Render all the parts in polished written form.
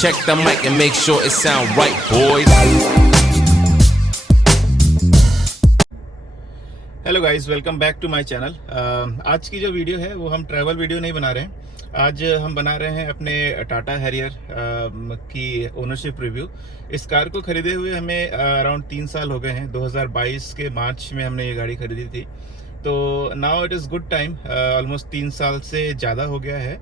Check the mic and make sure it sound right, boys. Hello guys, welcome back to my channel. आज की जो video है वो हम ट्रैवल वीडियो नहीं बना रहे हैं। आज हम बना रहे हैं अपने टाटा हैरियर की ओनरशिप रिव्यू। इस कार को खरीदे हुए हमें अराउंड 3 साल हो गए हैं। 2022 के मार्च में हमने ये गाड़ी खरीदी थी। तो now it is good time, almost 3 साल से ज़्यादा हो गया है।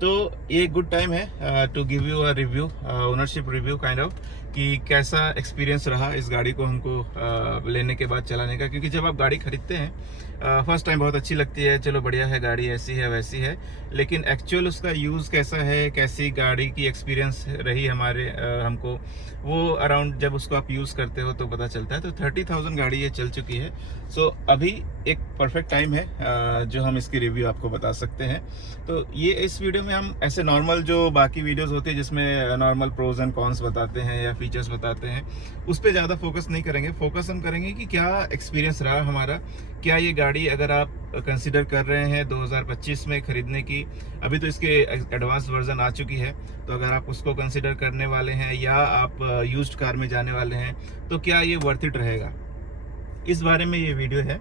तो ये गुड टाइम है to give you a review, ownership review kind of, कि कैसा एक्सपीरियंस रहा इस गाड़ी को हमको लेने के बाद चलाने का। क्योंकि जब आप गाड़ी खरीदते हैं फर्स्ट टाइम बहुत अच्छी लगती है, चलो बढ़िया है गाड़ी, ऐसी है वैसी है, लेकिन एक्चुअल उसका यूज़ कैसा है, कैसी गाड़ी की एक्सपीरियंस रही हमारे हमको, वो अराउंड जब उसको आप यूज़ करते हो तो पता चलता है। तो 30,000 गाड़ी ये चल चुकी है। सो अभी एक परफेक्ट टाइम है जो हम इसकी रिव्यू आपको बता सकते हैं। तो ये इस वीडियो में हम ऐसे नॉर्मल जो बाकी वीडियोस होती है जिसमें नॉर्मल प्रोज एंड कॉन्स बताते हैं या फीचर्स बताते हैं, उस पर ज़्यादा फोकस नहीं करेंगे। फोकस हम करेंगे कि क्या एक्सपीरियंस रहा हमारा, क्या ये गाड़ी अगर आप कंसिडर कर रहे हैं 2025 में ख़रीदने की, अभी तो इसके एडवांस वर्जन आ चुकी है, तो अगर आप उसको कंसिडर करने वाले हैं या आप यूज्ड कार में जाने वाले हैं, तो क्या ये वर्थ इट रहेगा, इस बारे में ये वीडियो है।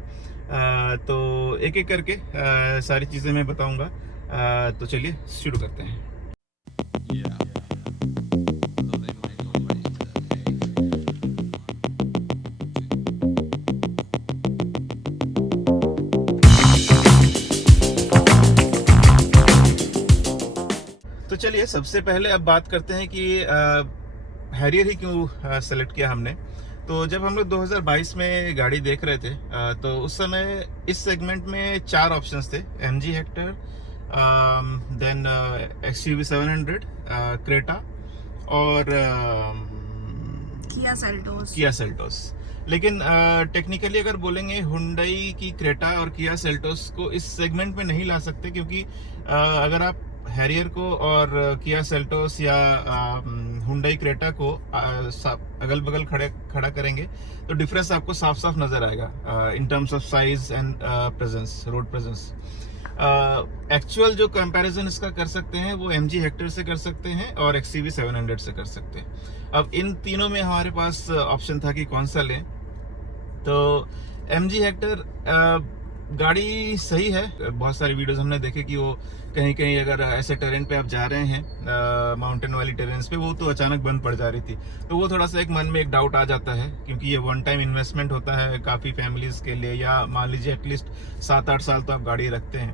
तो एक एक करके सारी चीज़ें मैं बताऊंगा। तो चलिए शुरू करते हैं। तो चलिए सबसे पहले अब बात करते हैं कि हैरियर ही क्यों सेलेक्ट किया हमने। तो जब हम लोग 2022 में गाड़ी देख रहे थे तो उस समय इस सेगमेंट में 4 ऑप्शंस थे: MG Hector, then XUV 700, Creta और किया सेल्टोस। लेकिन टेक्निकली अगर बोलेंगे, हुंडई की क्रेटा और किया सेल्टोस को इस सेगमेंट में नहीं ला सकते, क्योंकि अगर आप हैरियर को और किया सेल्टोस या हुंडई क्रेटा को अगल बगल खड़ा करेंगे तो डिफरेंस आपको साफ साफ नज़र आएगा इन terms of size and presence, road presence. Actual जो कंपैरिजन इसका कर सकते हैं वो MG हेक्टर से कर सकते हैं और XUV 700 से कर सकते हैं। अब इन तीनों में हमारे पास ऑप्शन था कि कौन सा लें। तो MG हेक्टर गाड़ी सही है। बहुत सारी वीडियोस हमने देखे कि वो कहीं कहीं अगर ऐसे टेरेन पे आप जा रहे हैं, माउंटेन वाली टेरेन्स पे, वो तो अचानक बंद पड़ जा रही थी। तो वो थोड़ा सा एक मन में एक डाउट आ जाता है, क्योंकि ये वन टाइम इन्वेस्टमेंट होता है काफ़ी फैमिलीज़ के लिए, या मान लीजिए एटलीस्ट 7-8 साल तो आप गाड़ी रखते हैं।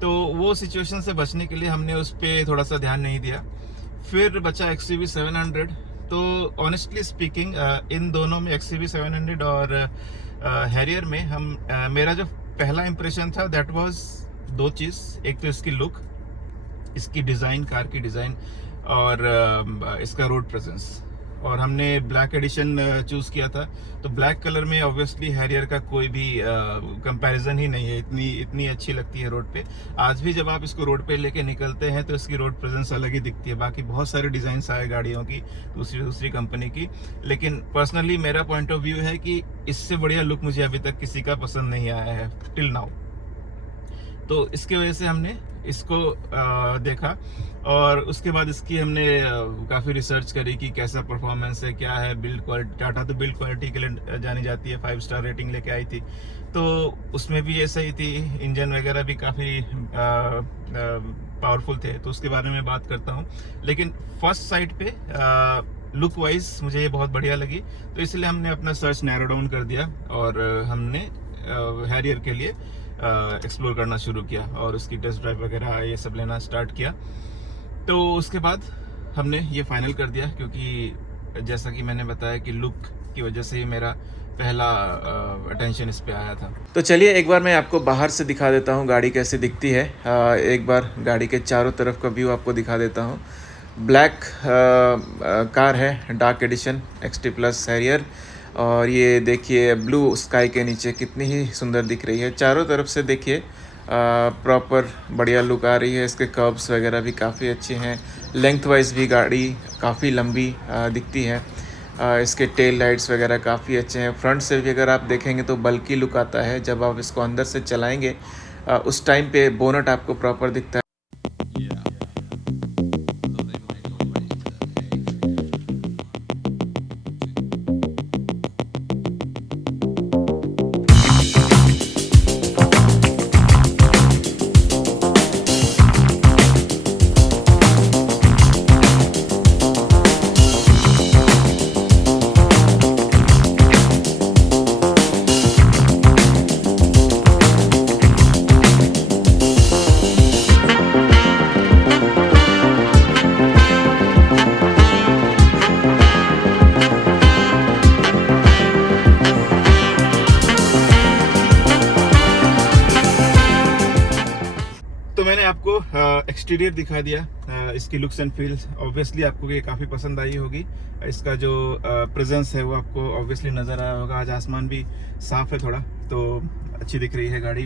तो वो सिचुएशन से बचने के लिए हमने उस पर थोड़ा सा ध्यान नहीं दिया। फिर बचा XUV 700। तो ऑनेस्टली स्पीकिंग इन दोनों में, XUV 700 और हैरियर में, मेरा जो पहला इंप्रेशन था दैट वाज 2 चीज़। एक तो इसकी लुक, इसकी डिज़ाइन, कार की डिज़ाइन, और इसका रोड प्रेजेंस। और हमने ब्लैक एडिशन चूज़ किया था। तो ब्लैक कलर में ऑब्वियसली हैरियर का कोई भी कंपैरिजन ही नहीं है। इतनी अच्छी लगती है रोड पे। आज भी जब आप इसको रोड पे लेके निकलते हैं तो इसकी रोड प्रेजेंस अलग ही दिखती है। बाकी बहुत सारे डिज़ाइंस आए गाड़ियों की, दूसरी कंपनी की, लेकिन पर्सनली मेरा पॉइंट ऑफ व्यू है कि इससे बढ़िया लुक मुझे अभी तक किसी का पसंद नहीं आया है टिल नाउ। तो इसकी वजह से हमने इसको देखा, और उसके बाद इसकी हमने काफ़ी रिसर्च करी कि कैसा परफॉर्मेंस है, क्या है बिल्ड क्वालिटी। टाटा तो बिल्ड क्वालिटी के लिए जानी जाती है, 5 स्टार रेटिंग लेके आई थी, तो उसमें भी ऐसा ही थी। इंजन वगैरह भी काफ़ी पावरफुल थे, तो उसके बारे में बात करता हूँ। लेकिन फर्स्ट साइट पे लुक वाइज मुझे ये बहुत बढ़िया लगी, तो इसलिए हमने अपना सर्च नैरो डाउन कर दिया और हमने हैरियर के लिए एक्सप्लोर करना शुरू किया और उसकी टेस्ट ड्राइव वगैरह ये सब लेना स्टार्ट किया। तो उसके बाद हमने ये फाइनल कर दिया, क्योंकि जैसा कि मैंने बताया कि लुक की वजह से ही मेरा पहला अटेंशन इस पे आया था। तो चलिए एक बार मैं आपको बाहर से दिखा देता हूँ गाड़ी कैसी दिखती है। एक बार गाड़ी के चारों तरफ का व्यू आपको दिखा देता हूँ। ब्लैक कार है, dark edition XT plus Harrier, और ये देखिए ब्लू स्काई के नीचे कितनी ही सुंदर दिख रही है। चारों तरफ से देखिए प्रॉपर बढ़िया लुक आ रही है। इसके कर्व्स वगैरह भी काफ़ी अच्छे हैं। लेंथ वाइज भी गाड़ी काफ़ी लंबी दिखती है। इसके टेल लाइट्स वगैरह काफ़ी अच्छे हैं। फ्रंट से भी अगर आप देखेंगे तो बल्की लुक आता है। जब आप इसको अंदर से चलाएंगे उस टाइम पे बोनट आपको प्रॉपर दिखता है। एक्सटीरियर दिखा दिया, इसकी लुक्स एंड फील्स ऑब्वियसली आपको ये काफ़ी पसंद आई होगी। इसका जो प्रेजेंस है वो आपको ऑब्वियसली नज़र आया होगा। आज आसमान भी साफ़ है थोड़ा, तो अच्छी दिख रही है गाड़ी।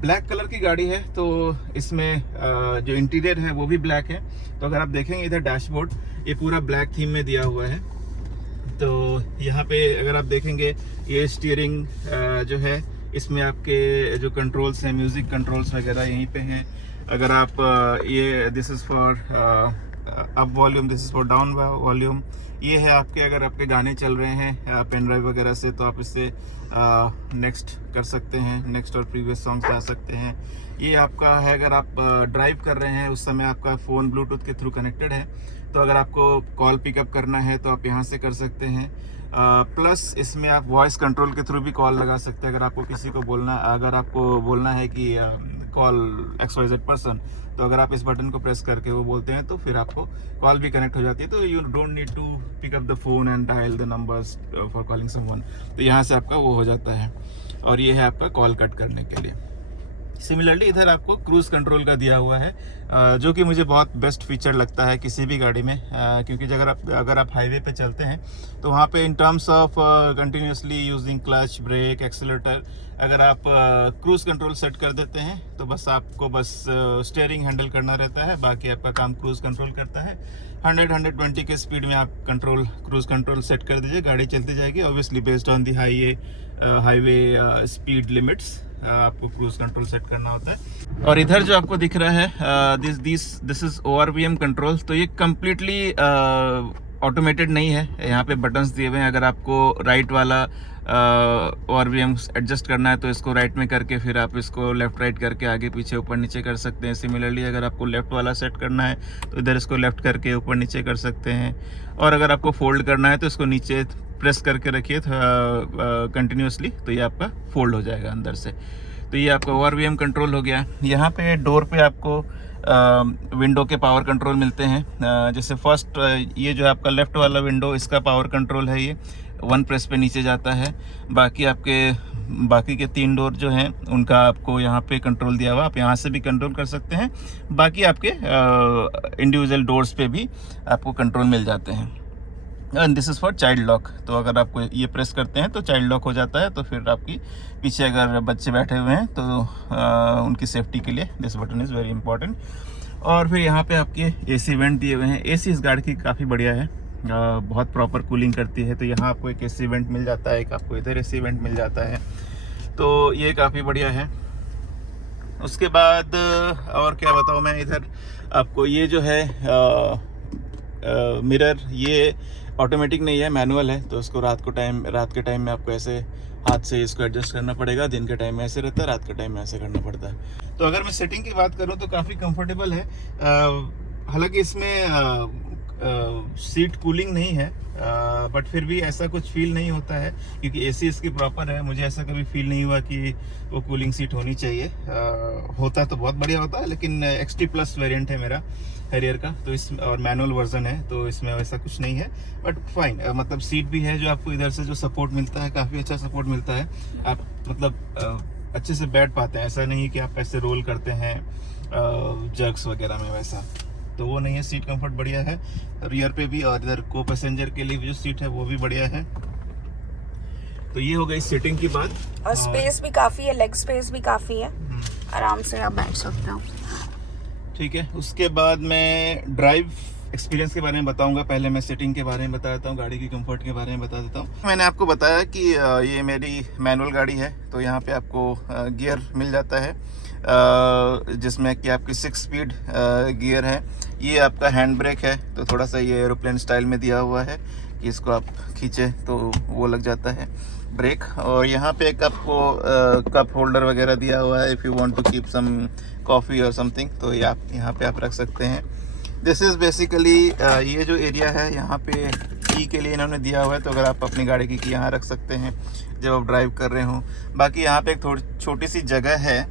ब्लैक कलर की गाड़ी है, तो इसमें जो इंटीरियर है वो भी ब्लैक है। तो अगर आप देखेंगे इधर डैशबोर्ड ये पूरा ब्लैक थीम में दिया हुआ है। तो यहाँ पे अगर आप देखेंगे ये स्टीयरिंग जो है इसमें आपके जो कंट्रोल्स हैं, म्यूज़िक कंट्रोल्स वगैरह यहीं पे हैं। अगर आप ये this is for up volume, this is for down volume. ये है आपके, अगर आपके गाने चल रहे हैं पेन ड्राइव वगैरह से तो आप इससे नेक्स्ट कर सकते हैं, नेक्स्ट और प्रीवियस सॉन्ग्स ला सकते हैं। ये आपका है अगर आप ड्राइव कर रहे हैं उस समय आपका फ़ोन ब्लूटूथ के थ्रू कनेक्टेड है, तो अगर आपको कॉल पिकअप करना है तो आप यहाँ से कर सकते हैं। प्लस इसमें आप वॉइस कंट्रोल के थ्रू भी कॉल लगा सकते हैं। अगर आपको किसी को बोलना है कि कॉल XYZ पर्सन, तो अगर आप इस बटन को प्रेस करके वो बोलते हैं तो फिर आपको कॉल भी कनेक्ट हो जाती है। तो you don't need to pick up the phone and dial the numbers for calling someone. तो यहाँ से आपका वो हो जाता है। और ये है आपका कॉल कट करने के लिए। सिमिलरली इधर आपको क्रूज़ कंट्रोल का दिया हुआ है, जो कि मुझे बहुत बेस्ट फीचर लगता है किसी भी गाड़ी में, क्योंकि अगर आप हाईवे पे चलते हैं तो वहाँ पे in terms of continuously using clutch, brake, accelerator, अगर आप क्रूज़ कंट्रोल सेट कर देते हैं तो बस आपको स्टीयरिंग हैंडल करना रहता है, बाकी आपका काम क्रूज़ कंट्रोल करता है। 100-120 के स्पीड में आप क्रूज़ कंट्रोल सेट कर दीजिए, गाड़ी चलती जाएगी। Obviously based on the highway speed limits आपको क्रूज़ कंट्रोल सेट करना होता है। और इधर जो आपको दिख रहा है दिस इज़ ORVM कंट्रोल। तो ये कम्प्लीटली ऑटोमेटेड नहीं है, यहाँ पे बटन्स दिए हुए हैं। अगर आपको राइट वाला ORVM एडजस्ट करना है तो इसको राइट में करके फिर आप इसको लेफ्ट राइट करके आगे पीछे ऊपर नीचे कर सकते हैं। सिमिलरली अगर आपको लेफ़्ट वाला सेट करना है तो इधर इसको लेफ़्ट करके ऊपर नीचे कर सकते हैं। और अगर आपको फोल्ड करना है तो इसको नीचे प्रेस करके रखिए कंटिन्यूसली, तो ये आपका फोल्ड हो जाएगा अंदर से। तो ये आपका ORVM कंट्रोल हो गया। यहाँ पे डोर पे आपको विंडो के पावर कंट्रोल मिलते हैं। जैसे फर्स्ट ये जो आपका लेफ़्ट वाला विंडो, इसका पावर कंट्रोल है, ये 1 प्रेस पे नीचे जाता है। बाकी के 3 डोर जो हैं उनका आपको यहाँ पे कंट्रोल दिया हुआ, आप यहाँ से भी कंट्रोल कर सकते हैं। बाकी आपके इंडिविजुअल डोर्स पे भी आपको कंट्रोल मिल जाते हैं। And this is for child lock. तो अगर आपको ये प्रेस करते हैं तो चाइल्ड लॉक हो जाता है, तो फिर आपकी पीछे अगर बच्चे बैठे हुए हैं तो उनकी सेफ्टी के लिए this button is very important. और फिर यहाँ पे आपके AC वेंट दिए हुए हैं। AC इस गाड़ी की काफ़ी बढ़िया है, बहुत प्रॉपर कूलिंग करती है। तो यहाँ आपको एक AC वेंट मिल जाता है, एक आपको इधर AC वेंट मिल जाता है, तो ये काफ़ी बढ़िया है। उसके बाद और क्या बताऊँ मैं, इधर आपको ये जो है मिरर, ये ऑटोमेटिक नहीं है, मैनुअल है। तो उसको रात के टाइम में आपको ऐसे हाथ से इसको एडजस्ट करना पड़ेगा। दिन के टाइम में ऐसे रहता है, रात के टाइम में ऐसे करना पड़ता है। तो अगर मैं सेटिंग की बात करूँ तो काफ़ी कंफर्टेबल है। हालांकि इसमें सीट कूलिंग नहीं है, बट फिर भी ऐसा कुछ फील नहीं होता है क्योंकि AC इसकी प्रॉपर है। मुझे ऐसा कभी फील नहीं हुआ कि वो कूलिंग सीट होनी चाहिए। होता तो बहुत बढ़िया होता है, लेकिन XT+ वेरिएंट है मेरा हैरियर का, तो इस और मैनुअल वर्जन है, तो इसमें वैसा कुछ नहीं है। बट फाइन, मतलब सीट भी है जो आपको इधर से जो सपोर्ट मिलता है, काफ़ी अच्छा सपोर्ट मिलता है। आप मतलब अच्छे से बैठ पाते हैं, ऐसा नहीं कि आप ऐसे रोल करते हैं जर्क्स वगैरह में, वैसा तो वो नहीं है। सीट कंफर्ट बढ़िया है रियर पे भी, और इधर को पैसेंजर के लिए जो सीट है वो भी बढ़िया है। तो ये हो गई सीटिंग की बात। और स्पेस भी काफ़ी है, लेग स्पेस भी काफ़ी है, आराम से आप बैठ सकते हो। ठीक है, उसके बाद मैं ड्राइव एक्सपीरियंस के बारे में बताऊंगा। पहले मैं सेटिंग के बारे में बता देता हूँ, गाड़ी की कंफर्ट के बारे में बता देता हूँ। मैंने आपको बताया कि ये मेरी मैनुअल गाड़ी है, तो यहाँ पे आपको गियर मिल जाता है, जिसमें कि आपकी 6 स्पीड गियर है। ये आपका हैंड ब्रेक है, तो थोड़ा सा ये एरोप्लेन स्टाइल में दिया हुआ है कि इसको आप खींचे तो वो लग जाता है ब्रेक। और यहाँ पे एक आपको कप होल्डर वगैरह दिया हुआ है, if you want to keep some coffee और समथिंग, तो ये आप यहाँ पे आप रख सकते हैं। दिस इज़ बेसिकली ये जो एरिया है यहाँ पे की के लिए इन्होंने दिया हुआ है, तो अगर आप अपनी गाड़ी की यहाँ रख सकते हैं जब आप ड्राइव कर रहे हो। बाकी यहाँ पे एक थोड़ी छोटी सी जगह है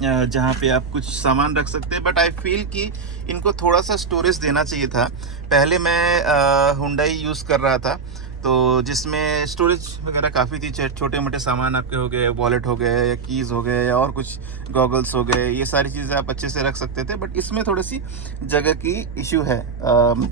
जहाँ पे आप कुछ सामान रख सकते हैं, बट आई फील कि इनको थोड़ा सा स्टोरेज देना चाहिए था। पहले मैं हुंडई यूज़ कर रहा था, तो जिसमें स्टोरेज वगैरह काफ़ी थी, छोटे मोटे सामान आपके हो गए, वॉलेट हो गए या कीज़ हो गए या और कुछ गॉगल्स हो गए, ये सारी चीज़ें आप अच्छे से रख सकते थे। बट इसमें थोड़ी सी जगह की इशू है।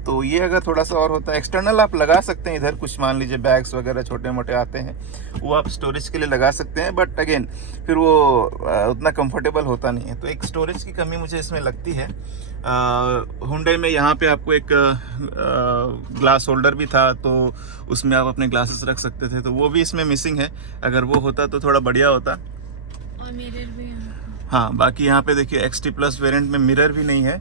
तो ये अगर थोड़ा सा और होता है, एक्सटर्नल आप लगा सकते हैं इधर, कुछ मान लीजिए बैग्स वगैरह छोटे मोटे आते हैं वो आप स्टोरेज के लिए लगा सकते हैं, बट अगेन फिर वो उतना कंफर्टेबल होता नहीं है। तो एक स्टोरेज की कमी मुझे इसमें लगती है। हुंडई में यहाँ पे आपको एक ग्लास होल्डर भी था, तो उसमें आप अपने ग्लासेस रख सकते थे, तो वो भी इसमें मिसिंग है। अगर वो होता तो थोड़ा बढ़िया होता। और मिरर भी है। हाँ, बाकी यहाँ पे देखिए XT प्लस वेरिएंट में मिरर भी नहीं है।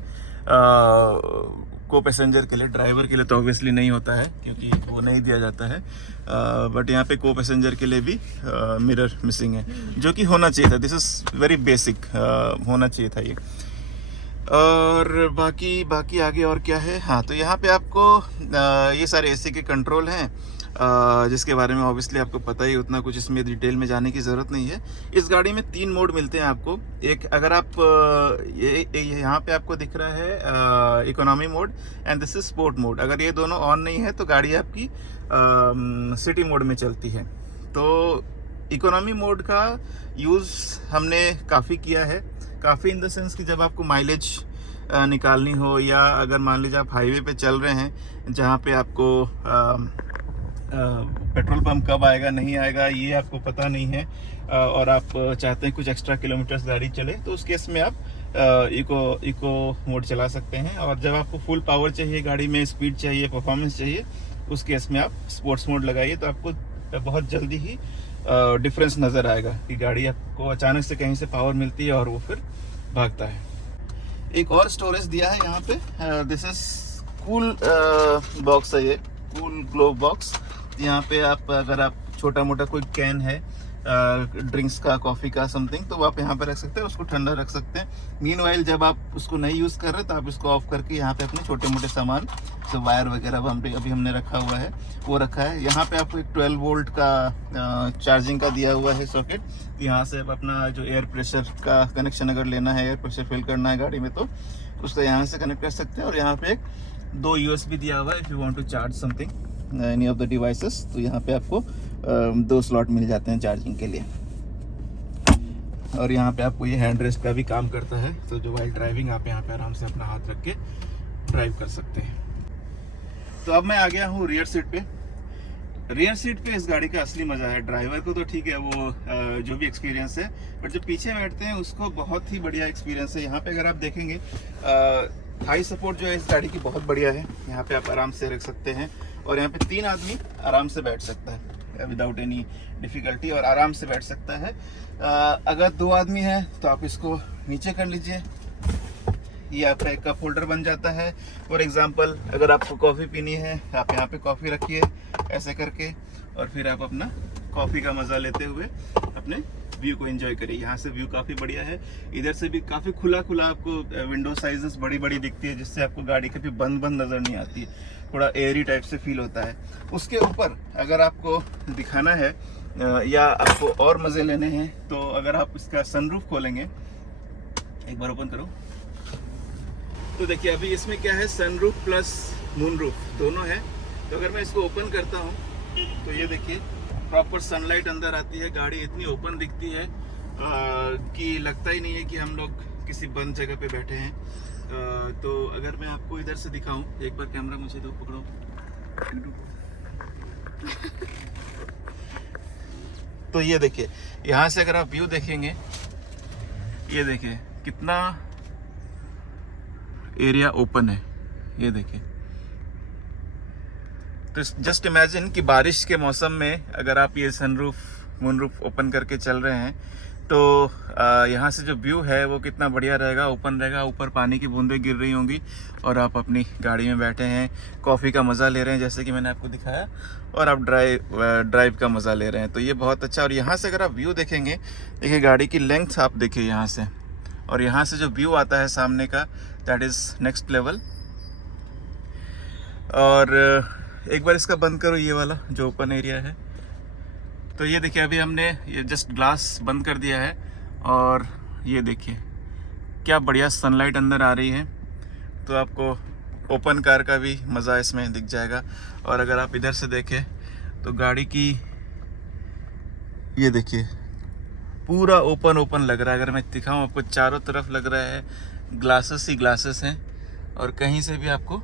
को पैसेंजर के लिए, ड्राइवर के लिए तो ऑब्वियसली नहीं होता है क्योंकि वो नहीं दिया जाता है। बट यहाँ पे को पैसेंजर के लिए भी मिरर मिसिंग है, जो कि होना चाहिए था। दिस इज़ वेरी बेसिक, होना चाहिए था ये। और बाकी आगे और क्या है। हाँ, तो यहाँ पे आपको ये सारे AC के कंट्रोल हैं, जिसके बारे में ऑब्वियसली आपको पता ही, उतना कुछ इसमें डिटेल में जाने की ज़रूरत नहीं है। इस गाड़ी में 3 मोड मिलते हैं आपको। एक, अगर आप ये यहाँ पे आपको दिख रहा है economy mode and this is sport mode. अगर ये दोनों ऑन नहीं है तो गाड़ी आपकी सिटी मोड में चलती है। तो इकोनॉमी मोड का यूज़ हमने काफ़ी किया है, काफ़ी इन द सेंस कि जब आपको माइलेज निकालनी हो, या अगर मान लीजिए आप हाईवे पे चल रहे हैं जहाँ पे आपको पेट्रोल पंप कब आएगा नहीं आएगा ये आपको पता नहीं है, और आप चाहते हैं कुछ एक्स्ट्रा किलोमीटर्स गाड़ी चले, तो उस केस में आप इको मोड चला सकते हैं। और जब आपको फुल पावर चाहिए गाड़ी में, स्पीड चाहिए, परफॉर्मेंस चाहिए, उस केस में आप स्पोर्ट्स मोड लगाइए, तो आपको बहुत जल्दी ही डिफरेंस नज़र आएगा कि गाड़ी आपको अचानक से कहीं से पावर मिलती है और वो फिर भागता है। एक और स्टोरेज दिया है यहाँ पे, दिस इज कूल बॉक्स है ये, कूल ग्लोव बॉक्स। यहाँ पे आप, अगर आप छोटा मोटा कोई कैन है ड्रिंक्स का, कॉफ़ी का, समथिंग, तो आप यहाँ पे रख सकते हैं, उसको ठंडा रख सकते हैं। मीनवाइल जब आप उसको नहीं यूज़ कर रहे तो आप इसको ऑफ करके यहाँ पे अपने छोटे मोटे सामान, तो वायर वगैरह अभी हमने रखा हुआ है वो रखा है। यहाँ पे आपको एक 12 वोल्ट का चार्जिंग का दिया हुआ है सॉकेट। यहाँ से आप अपना जो एयर प्रेशर का कनेक्शन अगर लेना है, एयर प्रेशर फिल करना है गाड़ी में, तो उसको यहाँ से कनेक्ट कर सकते हैं। और यहाँ पे 2 USB दिया हुआ है if you want to charge something any of the devices, तो यहाँ पे आपको 2 स्लॉट मिल जाते हैं चार्जिंग के लिए। और यहाँ पे आपको ये हैंड रेस्ट का भी काम करता है, तो जो वाइल ड्राइविंग आप यहाँ पे आराम से अपना हाथ रख के ड्राइव कर सकते हैं। तो अब मैं आ गया हूँ रियर सीट पे। रियर सीट पे इस गाड़ी का असली मजा है। ड्राइवर को तो ठीक है, वो जो भी एक्सपीरियंस है, बट जो पीछे बैठते हैं उसको बहुत ही बढ़िया एक्सपीरियंस है। यहाँ पे अगर आप देखेंगे थाई सपोर्ट जो है इस गाड़ी की बहुत बढ़िया है। यहाँ पे आप आराम से रख सकते हैं, और यहाँ पे 3 आदमी आराम से बैठ सकता है विदाउट एनी डिफ़िकल्टी, और आराम से बैठ सकता है। अगर 2 आदमी हैं तो आप इसको नीचे कर लीजिए, ये आपका एक कप होल्डर बन जाता है। फॉर एग्जांपल, अगर आपको कॉफ़ी पीनी है, आप यहाँ पे कॉफ़ी रखिए ऐसे करके, और फिर आप अपना कॉफ़ी का मज़ा लेते हुए अपने व्यू को एंजॉय करिए। यहाँ से व्यू काफ़ी बढ़िया है, इधर से भी काफ़ी खुला आपको विंडो साइजेस बड़ी बड़ी दिखती है, जिससे आपको गाड़ी कभी बंद नज़र नहीं आती है, थोड़ा एयरी टाइप से फील होता है। उसके ऊपर अगर आपको दिखाना है या आपको और मज़े लेने हैं, तो अगर आप इसका सनरूफ खोलेंगे, एक बार ओपन करो, तो देखिए अभी इसमें क्या है, सनरूफ प्लस मूनरूफ दोनों है। तो अगर मैं इसको ओपन करता हूँ तो ये देखिए प्रॉपर सनलाइट अंदर आती है, गाड़ी इतनी ओपन दिखती है कि लगता ही नहीं है कि हम लोग किसी बंद जगह पे बैठे हैं। तो अगर मैं आपको इधर से दिखाऊं, एक बार कैमरा मुझे दो, पकड़ो। तो ये देखिए, यहाँ से अगर आप व्यू देखेंगे, ये देखिए कितना एरिया ओपन है, ये देखिए। तो जस्ट इमेजिन कि बारिश के मौसम में अगर आप ये सनरूफ मूनरूफ ओपन करके चल रहे हैं, तो यहाँ से जो व्यू है वो कितना बढ़िया रहेगा, ओपन रहेगा, ऊपर पानी की बूंदें गिर रही होंगी, और आप अपनी गाड़ी में बैठे हैं, कॉफ़ी का मज़ा ले रहे हैं जैसे कि मैंने आपको दिखाया, और आप ड्राइव का मज़ा ले रहे हैं। तो ये बहुत अच्छा। और यहाँ से अगर आप व्यू देखेंगे, देखिए गाड़ी की लेंथ आप देखिए यहाँ से, और यहाँ से जो व्यू आता है सामने का, दैट इज़ नेक्स्ट लेवल। और एक बार इसका बंद करो, ये वाला जो ओपन एरिया है। तो ये देखिए अभी हमने ये जस्ट ग्लास बंद कर दिया है, और ये देखिए क्या बढ़िया सनलाइट अंदर आ रही है। तो आपको ओपन कार का भी मज़ा इसमें दिख जाएगा। और अगर आप इधर से देखें तो गाड़ी की ये देखिए पूरा ओपन लग रहा है। अगर मैं दिखाऊं आपको, चारों तरफ लग रहा है ग्लासेस ही ग्लासेस हैं और कहीं से भी आपको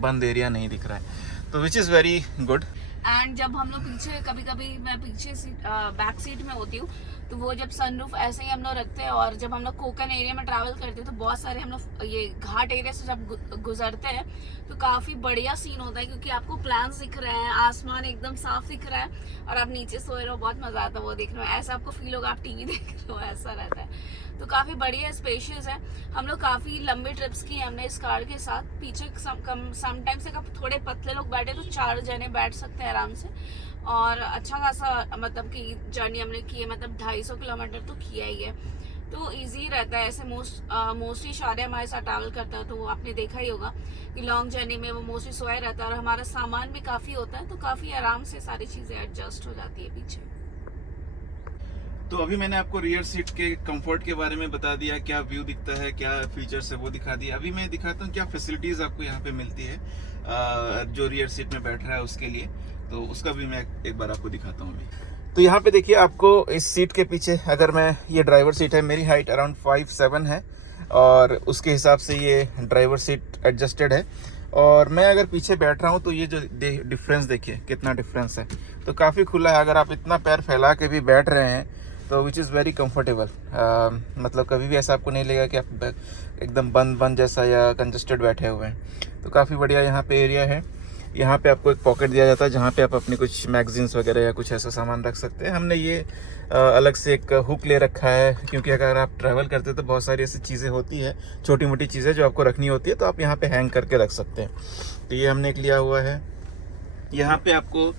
बंद एरिया नहीं दिख रहा है, तो which is very good. And जब हम लोग पीछे, कभी कभी मैं पीछे सीट बैक सीट में होती हूँ, तो वो जब सनरूफ ऐसे ही हम लोग रखते हैं और जब हम लोग कोकन एरिया में ट्रैवल करते हैं तो बहुत सारे हम लोग ये घाट एरिया से जब गुजरते हैं तो काफ़ी बढ़िया सीन होता है, क्योंकि आपको प्लान्स दिख रहे हैं, आसमान एकदम साफ दिख रहा है और आप नीचे सोए रहो, बहुत मजा आता है वो देखने में। ऐसा आपको फील होगा आप टीवी देख रहे हो, ऐसा रहता है। तो काफ़ी बढ़िया स्पेशियस है। हम लोग काफ़ी लंबी ट्रिप्स की हमने इस कार के साथ। पीछे समटाइम्स से थोड़े पतले लोग बैठे तो 4 जने बैठ सकते हैं आराम से, और अच्छा खासा मतलब कि जर्नी हमने की है, मतलब 250 किलोमीटर तो किया ही है, तो इजी रहता है। ऐसे मोस्टली शादी हमारे साथ ट्रैवल करता है तो वो आपने देखा ही होगा कि लॉन्ग जर्नी में वो मोस्टली सोया रहता है और हमारा सामान भी काफ़ी होता है, तो काफ़ी आराम से सारी चीज़ें एडजस्ट हो जाती है पीछे। तो अभी मैंने आपको रियर सीट के कंफर्ट के बारे में बता दिया, क्या व्यू दिखता है, क्या फीचर्स है वो दिखा दिया। अभी मैं दिखाता हूँ क्या फैसिलिटीज़ आपको यहाँ पे मिलती है जो रियर सीट में बैठ रहा है उसके लिए, तो उसका भी मैं एक बार आपको दिखाता हूँ अभी। तो यहाँ पे देखिए आपको इस सीट के पीछे, अगर मैं, ये ड्राइवर सीट है, मेरी हाइट अराउंड 5'7" है और उसके हिसाब से ये ड्राइवर सीट एडजस्टेड है, और मैं अगर पीछे बैठ रहा हूँ तो ये जो डिफरेंस देखिए कितना डिफरेंस है। तो काफ़ी खुला है, अगर आप इतना पैर फैला के भी बैठ रहे हैं तो विच इज़ वेरी कंफर्टेबल। मतलब कभी भी ऐसा आपको नहीं लगेगा कि आप एकदम बंद जैसा या कंजस्टेड बैठे हुए हैं। तो काफ़ी बढ़िया यहाँ पे एरिया है। यहाँ पे आपको एक पॉकेट दिया जाता है जहाँ पे आप अपनी कुछ मैगजीन्स वगैरह या कुछ ऐसा सामान रख सकते हैं। हमने ये अलग से एक हुक ले रखा है, क्योंकि अगर आप ट्रैवल करते हैं तो बहुत सारी ऐसी चीज़ें होती है, छोटी मोटी चीज़ें जो आपको रखनी होती है, तो आप यहाँ पे हैंग करके रख सकते हैं। तो ये हमने एक लिया हुआ है। यहाँ पे आपको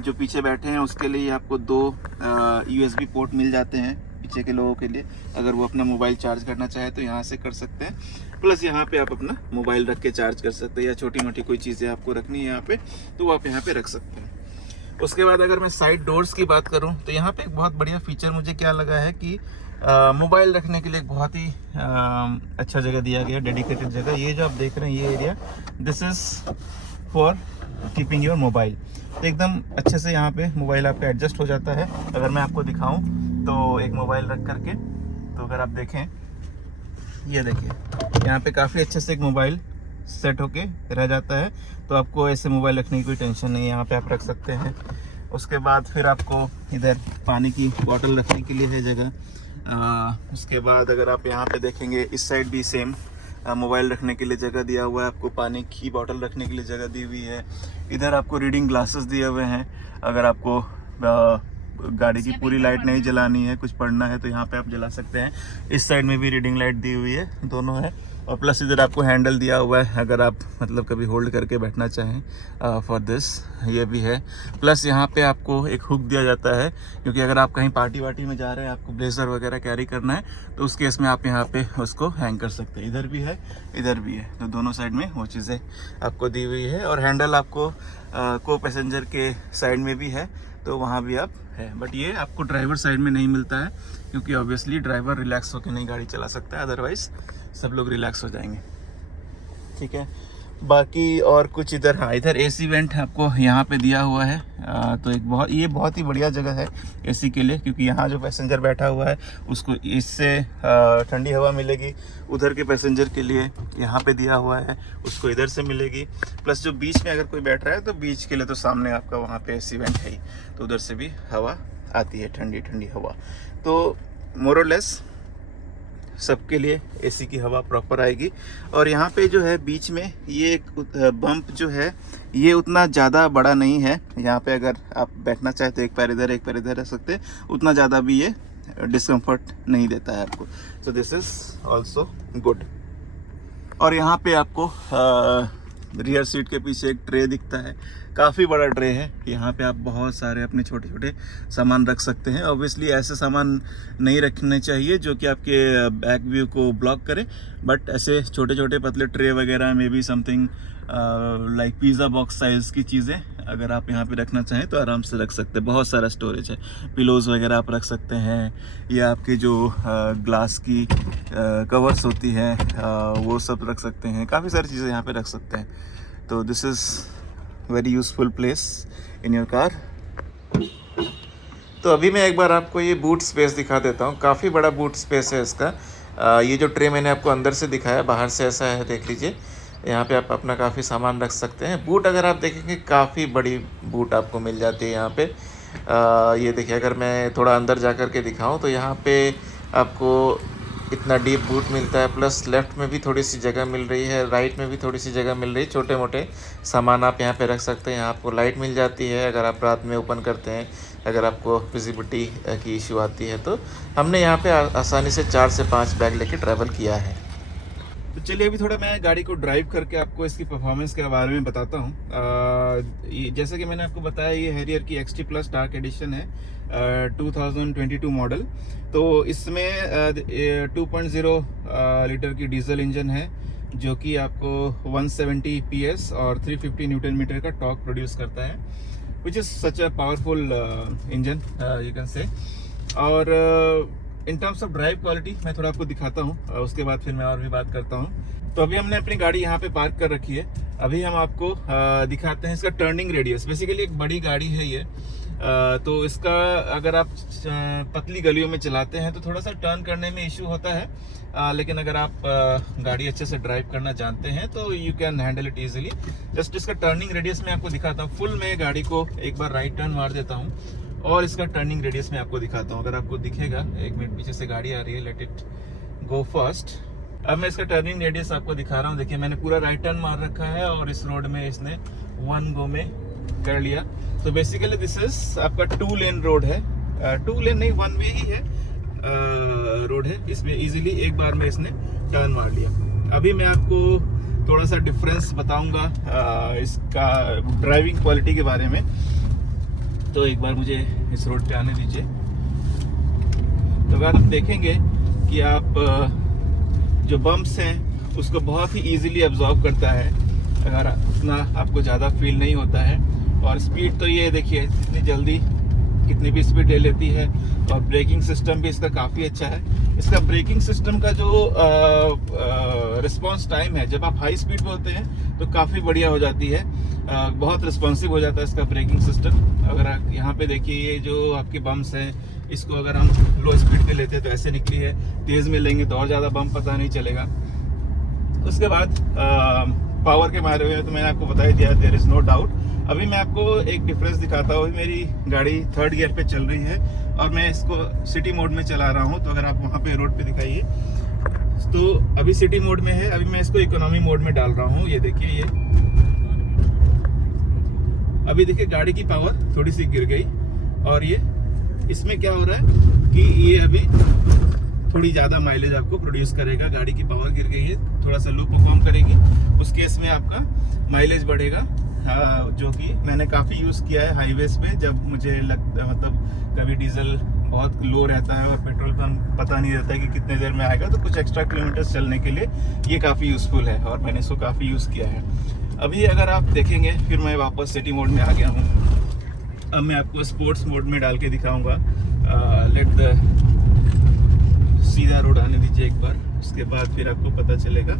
जो पीछे बैठे हैं उसके लिए आपको 2 USB पोर्ट मिल जाते हैं पीछे के लोगों के लिए। अगर वो अपना मोबाइल चार्ज करना चाहे तो यहाँ से कर सकते हैं। प्लस यहाँ पे आप अपना मोबाइल रख के चार्ज कर सकते हैं, या छोटी मोटी कोई चीज़ें आपको रखनी है यहाँ पे तो वो आप यहाँ पे रख सकते हैं। उसके बाद अगर मैं साइड डोर्स की बात करूँ तो यहाँ पे एक बहुत बढ़िया फीचर मुझे क्या लगा है कि मोबाइल रखने के लिए एक बहुत ही अच्छा जगह दिया गया, डेडिकेटेड जगह। ये जो आप देख रहे हैं ये area, this is for keeping your mobile. तो एकदम अच्छे से यहाँ पे मोबाइल आपका एडजस्ट हो जाता है। अगर मैं आपको दिखाऊं तो एक मोबाइल रख करके, तो अगर आप देखें, ये देखिए यहाँ पे काफ़ी अच्छे से एक मोबाइल सेट होके रह जाता है, तो आपको ऐसे मोबाइल रखने की कोई टेंशन नहीं है, यहाँ पे आप रख सकते हैं। उसके बाद फिर आपको इधर पानी की बोतल रखने के लिए है जगह। उसके बाद अगर आप यहाँ पे देखेंगे इस साइड भी सेम मोबाइल रखने के लिए जगह दिया हुआ है, आपको पानी की बोतल रखने के लिए जगह दी हुई है। इधर आपको रीडिंग ग्लासेस दिए हुए हैं, अगर आपको गाड़ी की पूरी लाइट नहीं जलानी है, कुछ पढ़ना है तो यहाँ पे आप जला सकते हैं। इस साइड में भी रीडिंग लाइट दी हुई है, दोनों है। और प्लस इधर आपको हैंडल दिया हुआ है, अगर आप मतलब कभी होल्ड करके बैठना चाहें फॉर दिस, ये भी है। प्लस यहाँ पे आपको एक हुक दिया जाता है, क्योंकि अगर आप कहीं पार्टी वार्टी में जा रहे हैं, आपको ब्लेजर वगैरह कैरी करना है, तो उस केस में आप यहाँ पे उसको हैंग कर सकते हैं। इधर भी है, इधर भी है, तो दोनों साइड में वो चीज़ें आपको दी हुई है। और हैंडल आपको को पैसेंजर के साइड में भी है, तो वहाँ भी आप है। बट ये आपको ड्राइवर साइड में नहीं मिलता है, क्योंकि ऑब्वियसली ड्राइवर रिलैक्स होकर नहीं गाड़ी चला सकता है, अदरवाइज सब लोग रिलैक्स हो जाएंगे। ठीक है, बाकी और कुछ इधर, हाँ इधर AC वेंट आपको यहाँ पे दिया हुआ है। तो ये बहुत ही बढ़िया जगह है AC के लिए, क्योंकि यहाँ जो पैसेंजर बैठा हुआ है उसको इससे ठंडी हवा मिलेगी। उधर के पैसेंजर के लिए यहाँ पे दिया हुआ है, उसको इधर से मिलेगी। प्लस जो बीच में अगर कोई बैठ रहा है तो बीच के लिए तो सामने आपका वहाँ पे AC वेंट है ही, तो उधर से भी हवा आती है, ठंडी ठंडी हवा। तो मोर और लेस सबके लिए AC की हवा प्रॉपर आएगी। और यहाँ पे जो है बीच में ये एक बम्प जो है ये उतना ज़्यादा बड़ा नहीं है। यहाँ पे अगर आप बैठना चाहे तो एक पैर इधर रख सकते हैं, उतना ज़्यादा भी ये डिस्कम्फर्ट नहीं देता है आपको। So this is also good. और यहाँ पे आपको रियर सीट के पीछे एक ट्रे दिखता है, काफ़ी बड़ा ट्रे है। यहाँ पे आप बहुत सारे अपने छोटे छोटे सामान रख सकते हैं। ऑब्वियसली ऐसे सामान नहीं रखने चाहिए जो कि आपके बैक व्यू को ब्लॉक करे, बट ऐसे छोटे छोटे पतले ट्रे वगैरह में भी something like pizza box size की चीज़ें अगर आप यहाँ पे रखना चाहें तो आराम से रख सकते हैं। बहुत सारा स्टोरेज है, पिलोज़ वगैरह आप रख सकते हैं, या आपके जो ग्लास की कवर्स होती हैं वो सब रख सकते हैं। काफ़ी सारी चीज़ें यहाँ पे रख सकते हैं। तो this is very useful place in your car. तो अभी मैं एक बार आपको ये बूट स्पेस दिखा देता हूँ। काफ़ी बड़ा बूट स्पेस है इसका। ये जो ट्रे मैंने आपको अंदर से दिखाया, बाहर से ऐसा है, देख लीजिए। यहाँ पे आप अपना काफ़ी सामान रख सकते हैं। बूट अगर आप देखेंगे काफ़ी बड़ी बूट आपको मिल जाती है यहाँ पे। ये देखिए, अगर मैं थोड़ा अंदर जा कर के दिखाऊँ तो यहाँ पे आपको इतना डीप बूट मिलता है, प्लस लेफ़्ट में भी थोड़ी सी जगह मिल रही है, राइट में भी थोड़ी सी जगह मिल रही है। छोटे मोटे सामान आप यहाँ पे रख सकते हैं। यहाँ आपको लाइट मिल जाती है अगर आप रात में ओपन करते हैं, अगर आपको विजिबिलिटी की इशू आती है। तो हमने यहाँ पे आसानी से 4 से 5 बैग लेके ट्रैवल किया है। तो चलिए अभी थोड़ा मैं गाड़ी को ड्राइव करके आपको इसकी परफॉर्मेंस के बारे में बताता हूँ। जैसे कि मैंने आपको बताया, ये हैरियर की XT Plus डार्क एडिशन है, 2022 मॉडल। तो इसमें 2.0 लीटर की डीजल इंजन है, जो कि आपको 170 PS और 350 न्यूटन मीटर का टॉर्क प्रोड्यूस करता है, which is such a powerful engine you can say. और in terms of drive quality मैं थोड़ा आपको दिखाता हूँ, उसके बाद फिर मैं और भी बात करता हूँ। तो अभी हमने अपनी गाड़ी यहाँ पे पार्क कर रखी है। अभी हम आपको दिखाते हैं इसका टर्निंग रेडियस। बेसिकली एक बड़ी गाड़ी है ये, तो इसका अगर आप पतली गलियों में चलाते हैं तो थोड़ा सा टर्न करने में इशू होता है, लेकिन अगर आप गाड़ी अच्छे से ड्राइव करना जानते हैं तो you can handle it easily. Just इसका टर्निंग रेडियस मैं आपको दिखाता हूँ। फुल में गाड़ी को एक बार राइट टर्न मार देता हूँ और इसका टर्निंग रेडियस मैं आपको दिखाता हूँ। अगर आपको दिखेगा, एक मिनट पीछे से गाड़ी आ रही है, लेट इट गो फास्ट। अब मैं इसका टर्निंग रेडियस आपको दिखा रहा हूँ। देखिए, मैंने पूरा राइट टर्न मार रखा है और इस रोड में इसने 1 गो में कर लिया। तो बेसिकली दिस इज आपका 2 लेन रोड है, 2 लेन नहीं, 1 वे ही है रोड है। इसमें इजीली एक बार में इसने टर्न मार लिया। अभी मैं आपको थोड़ा सा डिफरेंस बताऊंगा इसका ड्राइविंग क्वालिटी के बारे में। तो एक बार मुझे इस रोड पे आने दीजिए। तो अगर आप देखेंगे कि आप जो बम्प्स हैं उसको बहुत ही इजीली अब्जॉर्ब करता है, अगर उतना आपको ज़्यादा फील नहीं होता है। और स्पीड तो ये देखिए इतनी जल्दी कितनी भी स्पीड ले लेती है। और ब्रेकिंग सिस्टम भी इसका काफ़ी अच्छा है। इसका ब्रेकिंग सिस्टम का जो रिस्पांस टाइम है, जब आप हाई स्पीड पे होते हैं तो काफ़ी बढ़िया हो जाती है, बहुत रिस्पॉन्सिव हो जाता है इसका ब्रेकिंग सिस्टम। अगर आप यहाँ पे देखिए, ये जो आपके बम्प्स हैं, इसको अगर हम लो स्पीड पे लेते हैं तो ऐसे निकली है, तेज़ में लेंगे तो और ज़्यादा बम्प पता नहीं चलेगा। उसके बाद पावर के बारे में तो मैंने आपको बता ही दिया, देयर इज़ नो डाउट। अभी मैं आपको एक डिफरेंस दिखाता हूँ। मेरी गाड़ी 3rd गियर पे चल रही है और मैं इसको सिटी मोड में चला रहा हूँ। तो अगर आप वहाँ पे रोड पे दिखाइए, तो अभी सिटी मोड में है। अभी मैं इसको इकोनॉमी मोड में डाल रहा हूँ। ये देखिए, ये अभी देखिए गाड़ी की पावर थोड़ी सी गिर गई। और ये इसमें क्या हो रहा है कि ये अभी थोड़ी ज़्यादा माइलेज आपको प्रोड्यूस करेगा। गाड़ी की पावर गिर गई है, थोड़ा सा लो परफॉर्म करेगी, उस केस में आपका माइलेज बढ़ेगा। जो कि मैंने काफ़ी यूज़ किया है हाईवेज पे, जब मुझे लगता मतलब कभी डीजल बहुत लो रहता है और पेट्रोल पंप पता नहीं रहता है कि कितने देर में आएगा, तो कुछ एक्स्ट्रा किलोमीटर्स चलने के लिए ये काफ़ी यूज़फुल है और मैंने इसको काफ़ी यूज़ किया है। अभी अगर आप देखेंगे, फिर मैं वापस सिटी मोड में आ गया हूँ। अब मैं आपको स्पोर्ट्स मोड में डाल के दिखाऊँगा। लेट द सीधा रोड आने दीजिए एक बार, उसके बाद फिर आपको पता चलेगा।